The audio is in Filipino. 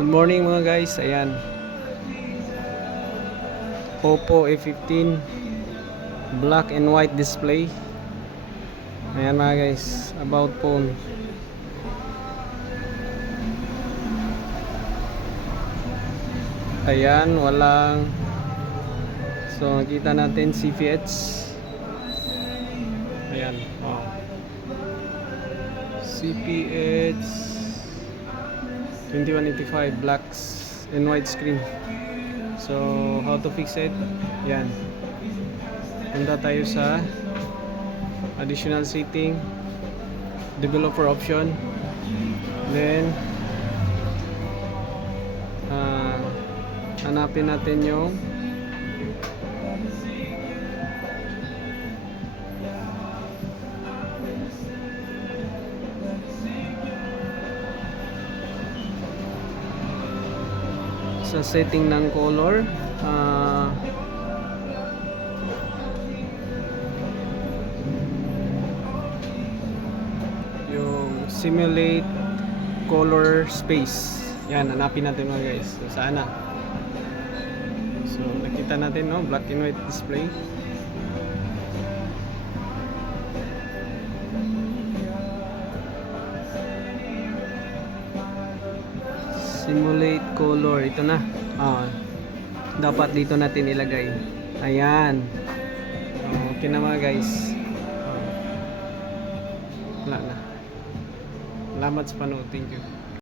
Good morning mga guys, ayan Oppo A15 black and white display. Ayan mga guys, about phone. Ayan, walang, so nakita natin CPH. Ayan, wow. CPH 2185 blacks and white screen. So how to fix it? Yan, punta tayo sa additional setting, developer option, then hanapin natin yung sa setting ng color, yung simulate color space. Yan, hanapin natin mga guys. So, sana. So, nakita natin, no? Black and white display. Simulate color. Ito na. Dapat dito natin ilagay. Ayan. Okay na mga guys. Wala na. Salamat sa panood. Thank you.